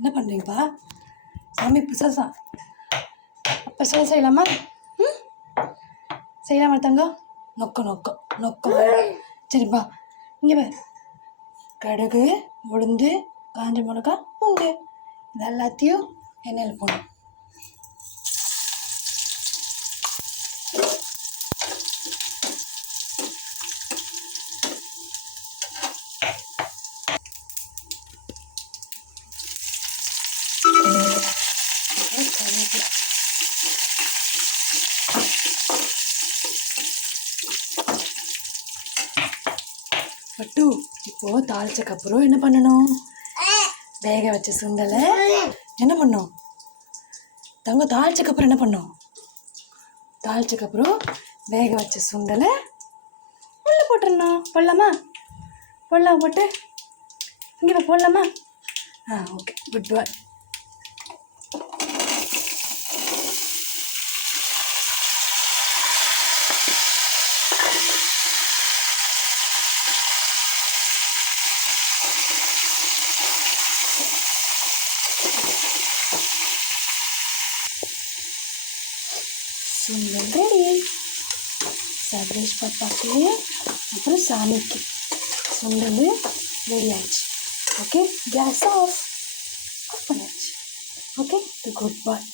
என்ன பண்ணுறீங்கப்பா? சாமி பிரசாதம் அப்போ செய்யலாமா? ம், செய்யலாமா தங்கம்? நொக்க நொக்க நொக்க. சரிப்பா, இங்கே வே கடுகு, உளுந்து, காஞ்ச மிளகா, பூண்டு இது எல்லாத்தையும் எண்ணெயில் போடணும். பட்டு இப்போது தாளிச்சக்கப்புறம் என்ன பண்ணணும்? வேக வச்ச சுண்டலை என்ன பண்ணோம் தங்கம்? தாளிச்சக்கப்புறம் என்ன பண்ணோம்? தாளிச்சக்கப்புறம் வேக வச்ச சுண்டலை உள்ளே போட்டுடணும். போடலாமா? போடலாம். போட்டு இங்கே போடலாமா? ஓகே, குட் பாய். சுண்டல் ரெடி. சபரேஷ் பாப்பாக்கு அப்புறம் சாமிக்கு சுண்டல் ரெடி ஆயிடுச்சு. ஓகே, கேஸ் ஆஃப் பண்ணியாச்சு. Okay, the good bye.